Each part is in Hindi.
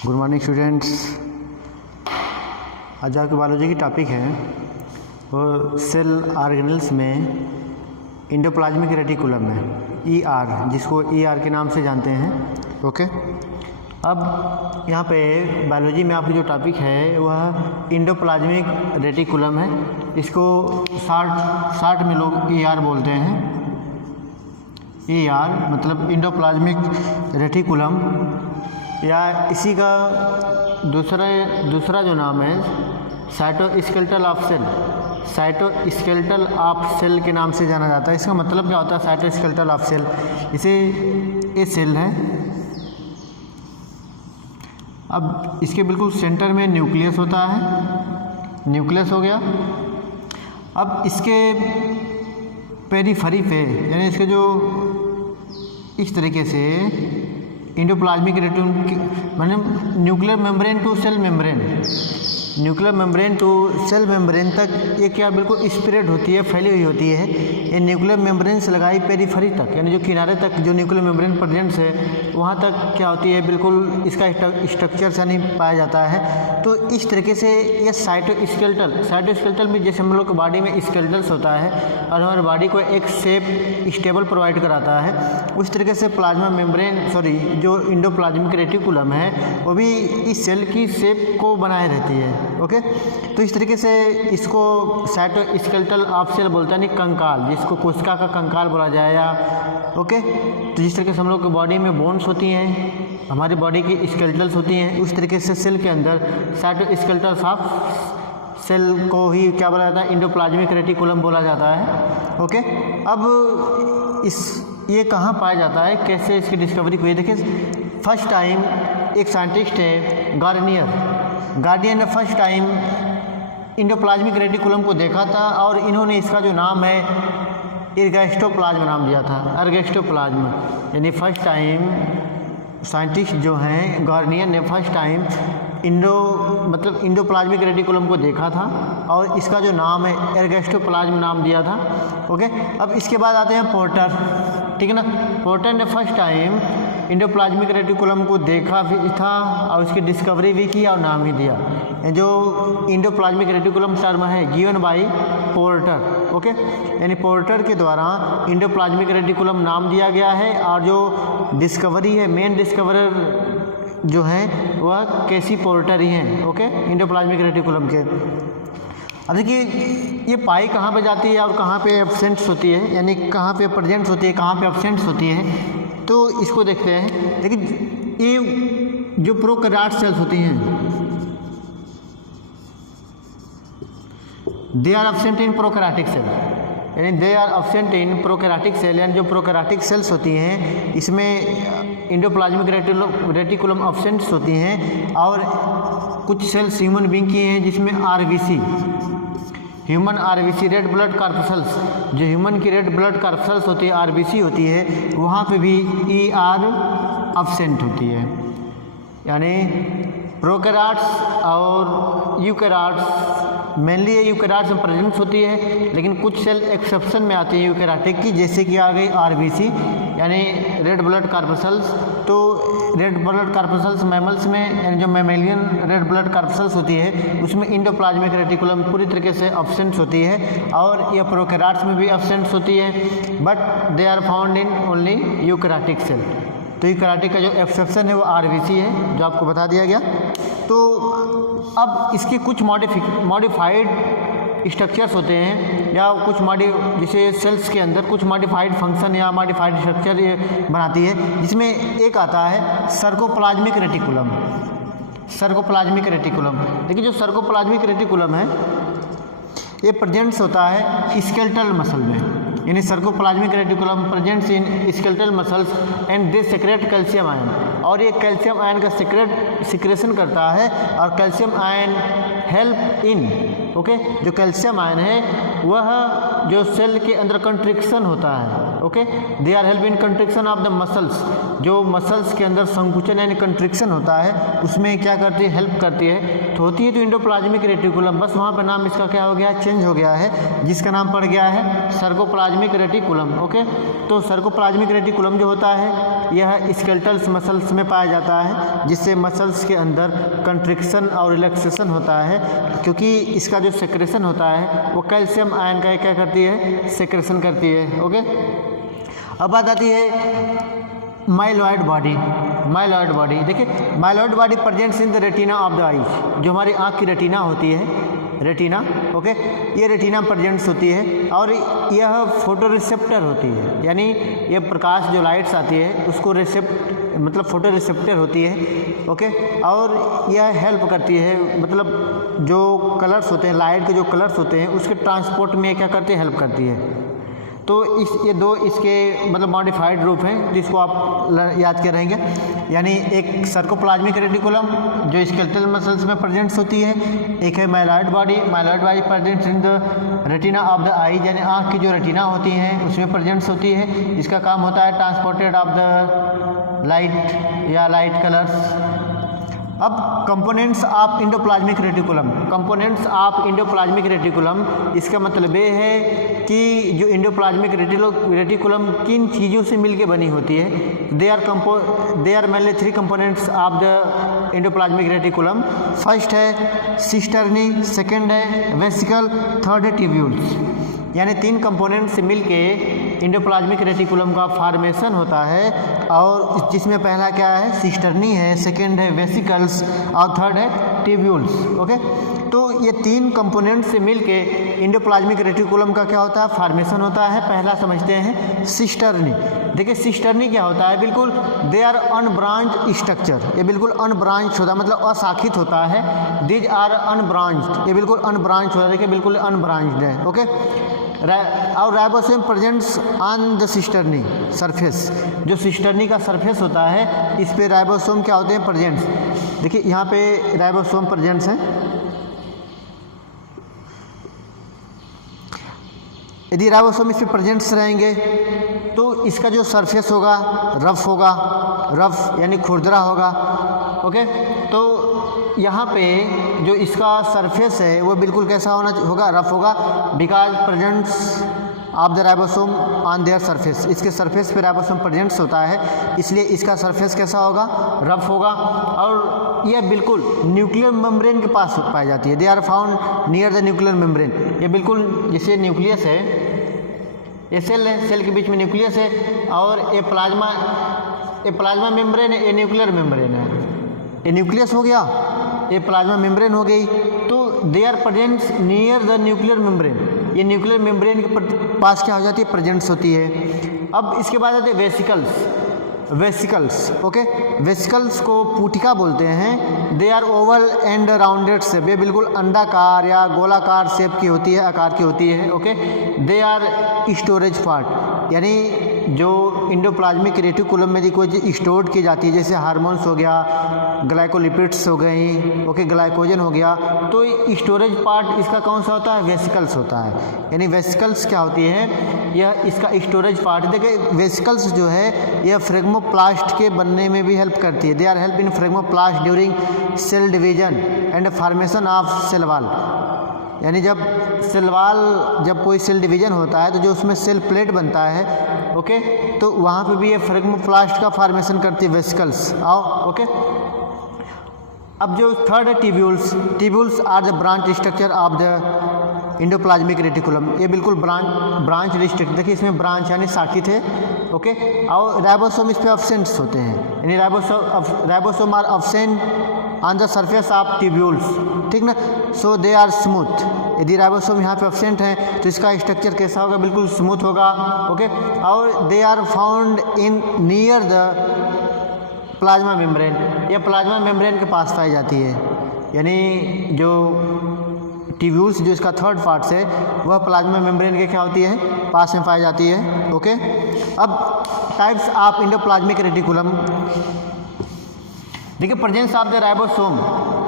Good morning students. आज आपकी बायोलॉजी की टॉपिक है वो सेल ऑर्गेनेल्स में इंडोप्लाज्मिक रेटिकुलम है, ईआर, जिसको ईआर के नाम से जानते हैं। ओके, अब यहाँ पे बायोलॉजी में आपकी जो टॉपिक है वह इंडोप्लाज्मिक रेटिकुलम है। इसको शार्ट में लोग ईआर बोलते हैं। ईआर मतलब इंडोप्लाज्मिक रेटिकुलम, या इसी का दूसरा जो नाम है cytoskeletal of cell, cytoskeletal of cell के नाम से जाना जाता है। इसका मतलब क्या होता है साइटोस्केलेटल ऑफ सेल? इसे ये सेल है, अब इसके बिल्कुल सेंटर में न्यूक्लियस होता है, न्यूक्लियस हो गया। अब इसके पेरिफेरी पे, यानी इसके जो इस तरीके से इंडोप्लाज्मिक रेटिकुलम मतलब nuclear membrane to cell membrane, nuclear membrane to cell membrane तक ये क्या बिल्कुल स्प्रेड होती है, फैली हुई होती है। ये न्यूक्लियर मेम्ब्रेन से लगाई पेरिफेरी तक, यानी जो किनारे तक जो न्यूक्लियर मेम्ब्रेन प्रेजेंट है वहाँ तक क्या होती है, बिल्कुल इसका स्ट्रक्चर से नहीं पाया जाता है। तो इस तरीके से ये साइटोस्केलेटल में जैसे हम लोग के बॉडी में स्केलेटल्स होता है और हमारे बॉडी को एक शेप स्टेबल प्रोवाइड कराता है, उस तरीके से प्लाज्मा मेम्ब्रेन जो इंडोप्लाज्मिक रेटिकुलम है वो भी इस सेल की शेप को बनाए रहती है। ओके, तो इस तरीके से इसको साइटोस्केलेटल ऑफ सेल बोलते हैं, कंकाल, जिसको कोशिका का कंकाल बोला जाए या ओके। तो जिस तरीके से हम लोग की बॉडी में बोन्स होती हैं, हमारी बॉडी की स्केलेटल्स होती हैं, उस तरीके से सेल के अंदर साइटोस्केलेटल ऑफ सेल को ही क्या बोला जाता है, इंडोप्लाज्मिक रेटिकुलम बोला जाता है। ओके, अब ये कहाँ पाया जाता है, कैसे इसकी डिस्कवरी हुई? देखिए, फर्स्ट टाइम एक साइंटिस्ट है गार्डियन ने फर्स्ट टाइम इंडोप्लाज्मिक रेटिकुलम को देखा था और इन्होंने इसका जो नाम है एर्गोस्टोप्लाज्म नाम दिया था, एर्गोस्टोप्लाज्म। यानी फर्स्ट टाइम साइंटिस्ट जो हैं गार्डियन ने फर्स्ट टाइम इंडोप्लाज्मिक रेटिकुलम को देखा था और इसका जो नाम है एर्गोस्टोप्लाज्म नाम दिया था। ओके, अब इसके बाद आते हैं पोर्टर, ठीक है ना। पोर्टर ने फर्स्ट टाइम इंडोप्लाज्मिक रेटिकुलम को देखा भी था और उसकी डिस्कवरी भी की और नाम ही दिया। जो इंडोप्लाज्मिक रेटिकुलम टर्म है गिवन बाय पोर्टर। ओके, यानी पोर्टर के द्वारा इंडोप्लाज्मिक रेटिकुलम नाम दिया गया है और जो डिस्कवरी है, मेन डिस्कवरर जो हैं वह केसी पोर्टर ही हैं। ओके, इंडोप्लाज्मिक रेटिकुलम के। अब देखिए, ये पाई कहाँ पे जाती है और कहाँ पे एब्सेंट्स होती है, यानी कहाँ पे प्रेजेंट्स होती है, कहाँ पे एब्सेंट्स होती है, तो इसको देखते हैं। लेकिन ये जो प्रोकैरियोट सेल्स होती हैं they are absent in prokaryotic cell, यानी they are absent in prokaryotic cell, यानी जो प्रोकैरियोटिक सेल्स होती हैं इसमें इंडोप्लाज्मिक रेटिकुलम एब्सेंट्स होती हैं। और कुछ सेल्स ह्यूमन बीइंग की हैं जिसमें RBC, human RBC, red blood corpuscles, जो ह्यूमन की रेड ब्लड कॉर्पसल्स होती है, आरबीसी होती है, वहाँ पे भी ईआर एब्सेंट होती है। यानी प्रोकैरियोट्स और यूकैरियोट्स, मेनली ये यूकैरियोट्स में प्रेजेंस होती है, लेकिन कुछ सेल एक्सेप्शन में आती है यूकैरियोटिक की, जैसे कि आ गई आरबीसी यानी रेड ब्लड कॉर्पसल्स। तो रेड ब्लड कॉर्पसल्स मैमल्स में, यानी जो मैमेलियन रेड ब्लड कॉर्पसल्स होती है उसमें इंडोप्लाज्मिक रेटिकुलम पूरी तरीके से एब्सेंट होती है, और ये प्रोकैरियोट्स में भी एब्सेंट होती है, but they are found in only eukaryotic cell. तो यूकैरियोटिक का जो एक्सेप्शन है वो आरबीसी है, जो आपको बता दिया गया। तो अब इसके कुछ मॉडिफाइड स्ट्रक्चर्स होते हैं, या कुछ जैसे सेल्स के अंदर कुछ मॉडिफाइड फंक्शन या मॉडिफाइड स्ट्रक्चर ये बनाती है, जिसमें एक आता है सर्कोप्लाज्मिक रेटिकुलम। सर्कोप्लाज्मिक रेटिकुलम, देखिए जो सर्कोप्लाज्मिक रेटिकुलम है ये प्रेजेंट्स होता है स्केलेटल मसल में, यानी sarcoplasmic reticulum presents in skeletal muscles and they secrete calcium ion, और ये कैल्शियम आयन का सिक्रेशन करता है, और calcium ion help in okay, जो कैल्शियम आयन है वह जो सेल के अंदर कंट्रिक्शन होता है, okay. They are help in contraction of the muscles, जो मसल्स के अंदर संकुचन यानी कंट्रिक्शन होता है उसमें क्या करती है, हेल्प करती है। तो होती है तो इंडोप्लाज्मिक रेटिकुलम, बस वहाँ पर नाम इसका क्या हो गया, चेंज हो गया है, जिसका नाम पड़ गया है सर्कोप्लाज्मिक रेटिकुलम। ओके, तो सर्कोप्लाज्मिक रेटिकुलम जो होता है यह स्केलेटल मसल्स में पाया जाता है, जिससे मसल्स के अंदर कंट्रिक्शन और रिलैक्सेशन होता है, क्योंकि इसका जो सेक्रेशन होता है वो कैल्शियम आयन का क्या करती है, सेक्रेशन करती है। ओके, अब बात आती है माइलॉइड बॉडी। माइलॉइड बॉडी देखिए, myeloid body presents in the retina of the eyes, जो हमारी आँख की रेटिना होती है, रेटिना, ओके, ये रेटिना प्रेजेंट्स होती है और यह फोटो रिसेप्टर होती है, यानी ये प्रकाश जो लाइट्स आती है उसको मतलब फोटो रिसेप्टर होती है। ओके, और यह हेल्प करती है, मतलब जो कलर्स होते हैं, लाइट के जो कलर्स होते हैं उसके ट्रांसपोर्ट में क्या करती है, हेल्प करती है। तो ये दो इसके मतलब मॉडिफाइड रूप हैं जिसको आप याद कर रहेंगे, यानी एक सर्कोप्लाज्मिक रेटिकुलम जो स्केलेटल मसल्स में प्रेजेंट्स होती है, एक है myeloid body. Myeloid body presents in the retina of the eye, यानी आँख की जो रेटिना होती है उसमें प्रेजेंट्स होती है। इसका काम होता है ट्रांसपोर्टेड ऑफ द लाइट या लाइट कलर्स। अब components of endoplasmic reticulum, components of endoplasmic reticulum, इसका मतलब ये है कि जो इंडोप्लाज्मिक रेटिकुलम किन चीज़ों से मिलके बनी होती है। They are mainly 3 components of the endoplasmic reticulum. First है सिस्टर्नी, सेकेंड है वेसिकल, थर्ड है ट्यूब्यूल्स, यानी 3 कंपोनेंट से मिलके इंडोप्लाज्मिक रेटिकुलम का फॉर्मेशन होता है, और जिसमें पहला क्या है, सिस्टर्नी है, सेकेंड है वेसिकल्स और थर्ड है ट्यूब्यूल्स। ओके, तो ये 3 कंपोनेंट से मिलके इंडोप्लाज्मिक रेटिकुलम का क्या होता है, फॉर्मेशन होता है। पहला समझते हैं सिस्टर्नी। देखिए सिस्टर्नी क्या होता है, बिल्कुल दे आर अनब्रांच्ड स्ट्रक्चर, ये बिल्कुल अनब्रांच होता है, मतलब अशाखित होता है। दीज आर अनब्रांच्ड, ये बिल्कुल अनब्रांच होता है, देखिए बिल्कुल अनब्रांच्ड है। ओके, और ribosome presents on the cisternae surface, जो सिस्टर्नी का सरफेस होता है इस पे राइबोसोम क्या होते हैं, प्रेजेंट्स। देखिए यहाँ पे राइबोसोम प्रेजेंट्स हैं। यदि राइबोसोम इस पे प्रेजेंट्स रहेंगे तो इसका जो सरफेस होगा रफ होगा, रफ यानी खुरदरा होगा। ओके, तो यहाँ पे जो इसका सरफेस है वो बिल्कुल कैसा होगा, रफ होगा, because presents of the ribosome on their surface, इसके सरफेस पे राइबोसोम प्रेजेंट्स होता है, इसलिए इसका सरफेस कैसा होगा, रफ होगा। और यह बिल्कुल न्यूक्लियर मेम्ब्रेन के पास पाई जाती है। They are found near the nuclear membrane, ये बिल्कुल जैसे न्यूक्लियस है, ये सेल है, सेल के बीच में न्यूक्लियस है, और ये प्लाज्मा मेम्ब्रेन है, ये न्यूक्लियर मेम्ब्रेन है। ये न्यूक्लियस हो गया, ये प्लाज्मा मेम्ब्रेन हो गई, तो they are presents near the nuclear membrane, ये न्यूक्लियर मेम्ब्रेन के पास क्या हो जाती है, प्रेजेंट्स होती है। अब इसके बाद आते हैं वेसिकल्स। वेसिकल्स, ओके, वेसिकल्स को पुटिका बोलते हैं। They are oval and rounded shape, ये बिल्कुल अंडाकार या गोलाकार शेप की होती है, आकार की होती है। Okay, they are storage part, यानी जो इंडोप्लाज्मिक रेटिकुलम में कोई चीज़ स्टोर की जाती है, जैसे हार्मोन्स हो गया, ग्लाइकोलिपिड्स हो गई, ओके, ग्लाइकोजन हो गया, तो स्टोरेज पार्ट इसका कौन सा होता है, वेसिकल्स होता है। यानी वेसिकल्स क्या होती है, यह इसका स्टोरेज पार्ट। देखिए वेसिकल्स जो है यह फ्रेगमोप्लास्ट के बनने में भी हेल्प करती है। They are help in phragmoplast during cell division and formation of cell wall, यानी जब कोई सेल डिवीजन होता है तो जो उसमें सेल प्लेट बनता है, ओके, तो वहाँ पे भी ये फ्रेगमोप्लास्ट का फॉर्मेशन करती है वेसिकल्स। आओ, ओके। अब जो थर्ड है tubules. Tubules are the branch structure of the endoplasmic reticulum, ये बिल्कुल ब्रांच स्ट्रक्चर, देखिए इसमें ब्रांच यानी शाखित है। ओके, और राइबोसोम इस पे एब्सेंट्स होते हैं, यानी ribosome are absent on the surface of tubules, ठीक ना। सो दे आर स्मूथ, यदि राइबोसोम यहाँ पे एब्सेंट है तो इसका स्ट्रक्चर कैसा होगा, बिल्कुल स्मूथ होगा। ओके, और they are found in near the plasma membrane, यह प्लाज्मा मेम्ब्रेन के पास पाई जाती है। यानी जो ट्यूब्यूल्स जो इसका थर्ड पार्ट्स है वह प्लाज्मा मेम्ब्रेन के क्या होती है, पास में पाई जाती है। ओके, अब टाइप्स ऑफ इंडोप्लाज्मिक रेटिकुलम। देखिए presence of the ribosome,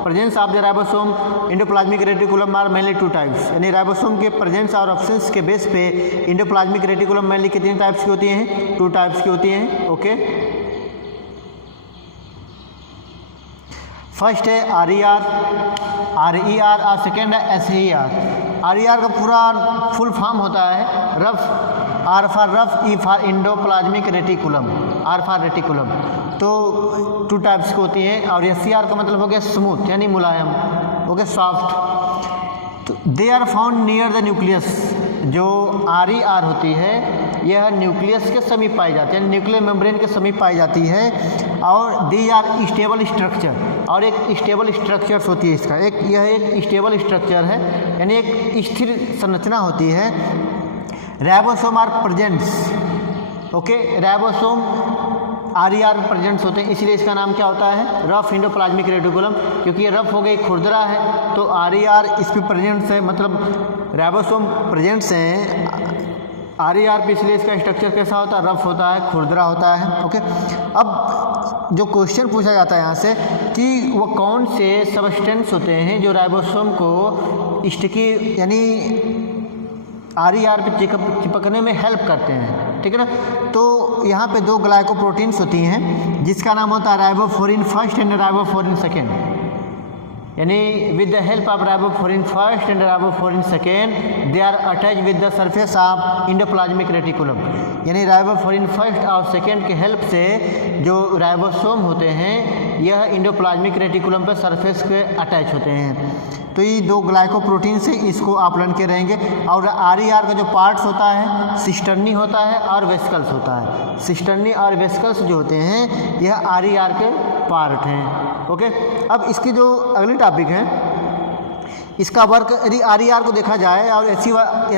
presence of the ribosome endoplasmic reticulum are mainly 2 types, यानी राइबोसोम के प्रेजेंस और एब्सेंस के बेस पे इंडोप्लाज्मिक रेटिकुलम मेनली कितनी टाइप्स की होती हैं? 2 टाइप्स की होती हैं। ओके, फर्स्ट है RER और सेकेंड है SER। RER का पूरा फुल फॉर्म होता है rough, R for rough, E for endoplasmic reticulum, R for reticulum. तो 2 टाइप्स की होती हैं। और SER का मतलब हो गया स्मूथ यानी मुलायम, हो गया सॉफ्ट। तो they are found near the nucleus. जो RER होती है यह न्यूक्लियस के समीप पाई जाती है, न्यूक्लियर मेम्ब्रेन के समीप पाई जाती है। और दी आर स्टेबल स्ट्रक्चर, और एक स्टेबल स्ट्रक्चर्स होती है इसका, यह एक स्टेबल स्ट्रक्चर है, यानी एक स्थिर संरचना होती है। Ribosome are presents, okay, ribosome RER presents होते हैं, इसलिए इसका नाम क्या होता है? रफ इंडोप्लाज्मिक रेटिकुलम, क्योंकि ये रफ हो गई, खुरदरा है, तो RER इस पर प्रेजेंट्स है, मतलब राइबोसोम प्रेजेंट्स हैं RER पे, इसलिए इसका स्ट्रक्चर कैसा होता है? रफ होता है, खुरदरा होता है। ओके, अब जो क्वेश्चन पूछा जाता है यहाँ से कि वो कौन से सबस्टेंस होते हैं जो राइबोसोम को स्टिकी यानी RER पे चिपकने में हेल्प करते हैं, ठीक है ना। तो यहाँ पे 2 ग्लाइकोप्रोटीन्स होती हैं जिसका नाम होता है ribophorin first and ribophorin second, यानी with the help of ribophorin first and ribophorin second they are attach with the surface of endoplasmic reticulum, यानी राइबोफ्लोरिन फर्स्ट और सेकेंड के हेल्प से जो राइबोसोम होते हैं यह इंडोप्लाज्मिक रेटिकुलम पर सरफेस के अटैच होते हैं। तो ये 2 ग्लाइकोप्रोटीन से इसको आप लर्न के रहेंगे। और RER का जो पार्ट्स होता है सिस्टर्नी होता है और वेसिकल्स होता है। सिस्टर्नी और वेसिकल्स जो होते हैं यह RER के पार्ट हैं। ओके, अब इसकी जो अगली टॉपिक है इसका वर्क, यदि RER को देखा जाए और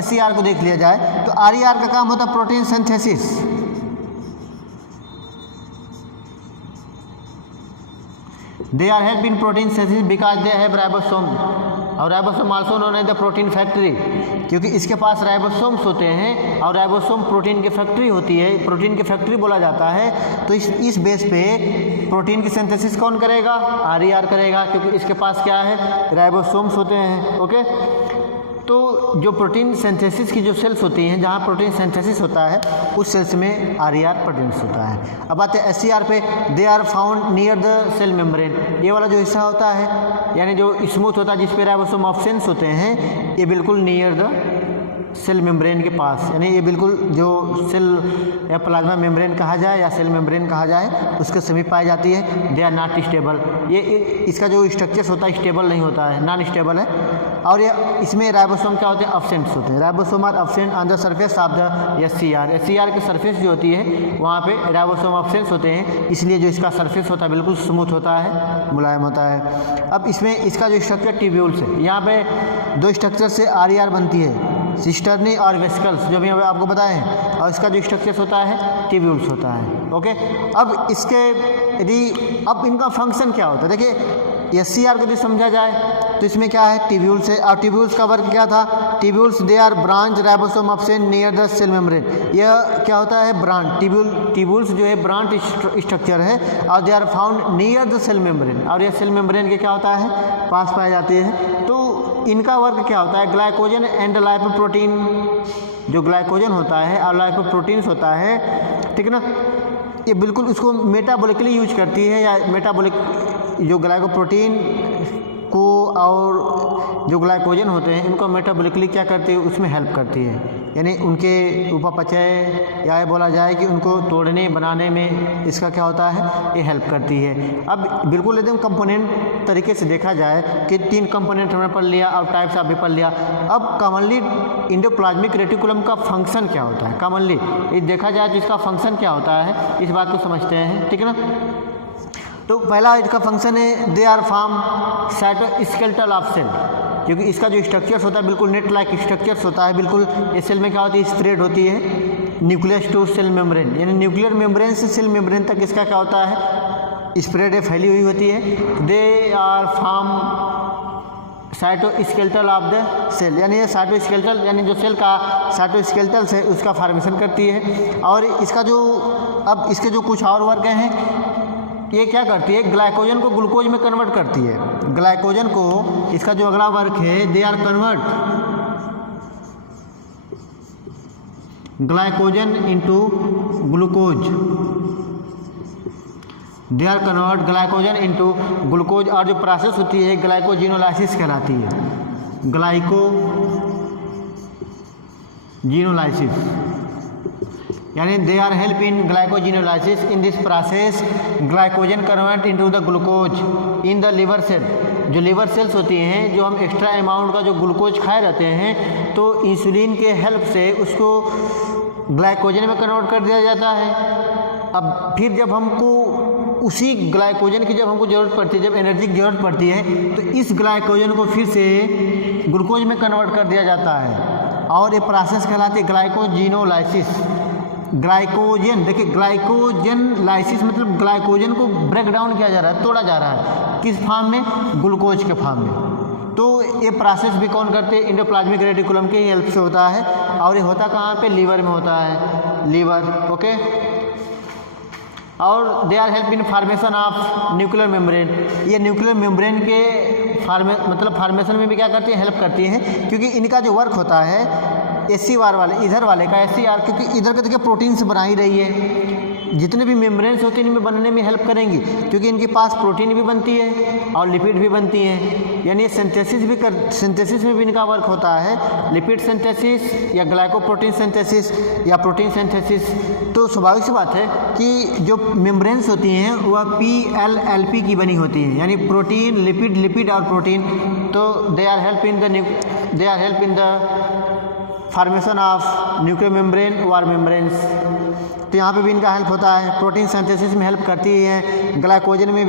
SER को देख लिया जाए तो RER का काम होता है protein synthesis. They are help in protein synthesis because they have ribosome, और ribosome also known as the protein factory, क्योंकि इसके पास राइबोसोम्स होते हैं और राइबोसोम प्रोटीन की फैक्ट्री होती है, प्रोटीन की फैक्ट्री बोला जाता है। तो इस बेस पे प्रोटीन की सिंथेसिस कौन करेगा? RER करेगा, क्योंकि इसके पास क्या है? राइबोसोम्स होते हैं। ओके, तो जो प्रोटीन सिंथेसिस की जो सेल्स होती हैं जहाँ प्रोटीन सिंथेसिस होता है उस सेल्स में RER प्रेजेंस होता है। अब आते हैं SER पे, they are found near the cell membrane. ये वाला जो हिस्सा होता है यानी जो स्मूथ होता है जिस पे राइबोसोम ऑप्शंस होते हैं, ये बिल्कुल नियर द सेल मेम्ब्रेन के पास, यानी ये बिल्कुल जो सेल या प्लाज्मा मेम्ब्रेन कहा जाए या सेल मेम्ब्रेन कहा जाए उसके समीप पाई जाती है। दे आर नॉट स्टेबल, ये इसका जो स्ट्रक्चर्स होता है स्टेबल नहीं होता है, नॉन स्टेबल है। और ये इसमें राइबोसोम क्या होते हैं? एब्सेंट्स होते हैं। Ribosome are absent on the surface of the SER की सरफेस जो होती है वहाँ पे राइबोसोम एब्सेंट्स होते हैं, इसलिए जो इसका सरफेस होता है बिल्कुल स्मूथ होता है, मुलायम होता है। अब इसमें इसका जो स्ट्रक्चर ट्यूब्यूल्स है, यहाँ पे 2 स्ट्रक्चर से RER बनती है, सिस्टर्नी और वेसिकल्स, जो भी आपको बताएं, और इसका जो स्ट्रक्चर्स होता है ट्यूब्यूल्स होता है। ओके, अब इसके यदि अब इनका फंक्शन क्या होता है? देखिए SER को यदि समझा जाए तो इसमें क्या है? ट्यूब्यूल्स है, और ट्यूब्यूल्स का वर्क क्या था? Tubules they are branch ribosome absent near the cell membrane. यह क्या होता है? ब्रांच, ट्यूब्यूल्स जो है ब्रांच स्ट्रक्चर है और they are found near the cell membrane, और यह सेल मेम्ब्रेन के क्या होता है? पास पाए जाते हैं। तो इनका वर्क क्या होता है? ग्लाइकोजन एंड लाइपोप्रोटीन, जो ग्लाइकोजन होता है और लाइपोप्रोटीन्स होता है, ठीक है ना, ये बिल्कुल उसको मेटाबॉलिकली यूज करती है, या मेटाबॉलिक जो ग्लाइकोप्रोटीन को और जो ग्लाइकोजन होते हैं इनको मेटाबॉलिकली क्या करती है? उसमें हेल्प करती है, यानी उनके उपापचय या ये बोला जाए कि उनको तोड़ने बनाने में इसका क्या होता है? ये हेल्प करती है। अब बिल्कुल एकदम कंपोनेंट तरीके से देखा जाए कि 3 कंपोनेंट हमने पढ़ लिया और टाइप्स आप भी पढ़ लिया। अब कॉमनली इंडोप्लाज्मिक रेटिकुलम का फंक्शन क्या होता है? कॉमनली ये देखा जाए तो इसका फंक्शन क्या होता है, इस बात को समझते हैं, ठीक है ना। तो पहला इसका फंक्शन है they are form cytoskeletal of cell, क्योंकि इसका जो स्ट्रक्चर्स होता है बिल्कुल नेट लाइक स्ट्रक्चर्स होता है। बिल्कुल ये सेल में क्या होती है? स्प्रेड होती है न्यूक्लियस टू सेल मेम्ब्रेन, यानी न्यूक्लियर मेम्ब्रेन से सेल मेम्ब्रेन तक इसका क्या होता है? स्प्रेड है, फैली हुई होती है। They are form cytoskeletal of the cell, यानी ये साइटोस्केलेटल यानी जो सेल का साइटोस्केलेटल है उसका फॉर्मेशन करती है। और इसका जो अब इसके जो कुछ और वर्ग हैं ये क्या करती है, ग्लाइकोजन को ग्लूकोज में कन्वर्ट करती है। ग्लाइकोजन को, इसका जो अगला वर्क है, they are convert glycogen into glucose, they are convert glycogen into glucose. और जो प्रोसेस होती है ग्लाइकोजिनोलाइसिस कहलाती है, ग्लाइकोजिनोलाइसिस, यानी they are help in glycogenolysis. In this process glycogen convert into the glucose in the liver cell. जो लिवर सेल्स होती हैं, जो हम एक्स्ट्रा अमाउंट का जो ग्लूकोज खाए रहते हैं, तो इंसुलिन के हेल्प से उसको ग्लाइकोजन में कन्वर्ट कर दिया जाता है। अब फिर जब हमको उसी ग्लाइकोजन की जब हमको ज़रूरत पड़ती है, जब एनर्जी की ज़रूरत पड़ती है, तो इस ग्लाइकोजन को फिर से ग्लूकोज में कन्वर्ट कर दिया जाता है और ये प्रोसेस कहलाती है ग्लाइकोजिनोलाइसिस। ग्लाइकोजन, देखिए ग्लाइकोजनलाइसिस मतलब ग्लाइकोजन को ब्रेक डाउन किया जा रहा है, तोड़ा जा रहा है, किस फॉर्म में, ग्लूकोज के फॉर्म में। तो ये प्रोसेस भी कौन करते हैं, एंडोप्लाज्मिक रेटिकुलम के हेल्प से होता है। और ये होता कहाँ पे, लीवर में होता है, लीवर, ओके। और they are help in formation of nuclear membrane. ये न्यूक्लियर मेम्ब्रेन के फार्मेशन में भी क्या करती है, हेल्प करती हैं, क्योंकि इनका जो वर्क होता है SCR वाले, इधर वाले का SCR, क्योंकि इधर के देखिए प्रोटीन से बना ही रही है, जितने भी मेम्ब्रेन्स होते हैं इनमें बनने में हेल्प करेंगी, क्योंकि इनके पास प्रोटीन भी बनती है और लिपिड भी बनती हैं, यानी सिंथेसिस में भी इनका वर्क होता है, लिपिड सिंथेसिस या ग्लाइकोप्रोटीन सिंथेसिस या प्रोटीन सिंथेसिस। तो स्वाभाविक सी बात है कि जो मेम्ब्रेन्स होती हैं वह PLLP की बनी होती हैं, यानी प्रोटीन, लिपिड और प्रोटीन। तो they are help in the formation of nuclear membrane और मेम्ब्रेन्स। तो यहाँ पे भी इनका हेल्प होता है, प्रोटीन सिंथेसिस में हेल्प करती है, ग्लाइकोजन में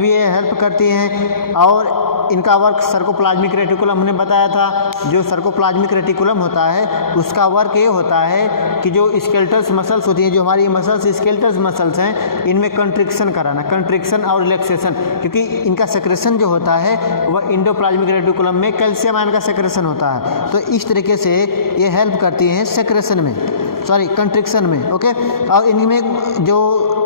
भी ये हेल्प करती हैं। और इनका वर्क सर्कोप्लाज्मिक रेटिकुलम हमने बताया था, जो सर्कोप्लाज्मिक रेटिकुलम होता है उसका वर्क ये होता है कि जो स्केलेटल मसल्स होती हैं, जो हमारी मसल्स स्केलेटल मसल्स हैं, इनमें कंट्रिक्शन कराना, कंट्रिक्शन और रिलैक्सेशन, क्योंकि इनका सेक्रेशन जो होता है वह एंडोप्लाज्मिक रेटिकुलम में कैल्शियम आयन का सेक्रेशन होता है। तो इस तरीके से ये हेल्प करती हैं सेक्रेशन में, कंट्रिक्शन में, ओके। और इनमें जो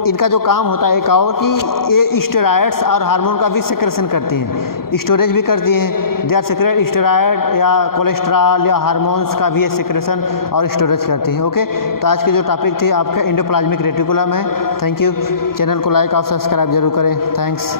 इनका जो काम होता है एक और कि ये स्टेरॉइड्स और हार्मोन का भी सेक्रेशन करती हैं, स्टोरेज भी करती हैं। दे आर सेक्रेट स्टेरॉइड या कोलेस्ट्रॉल या हार्मोन्स का भी ये सेक्रेशन और स्टोरेज करती हैं, ओके। तो आज की जो टॉपिक थी आपका एंडोप्लाज्मिक रेटिकुलम है। Thank you. चैनल को लाइक और सब्सक्राइब जरूर करें। थैंक्स।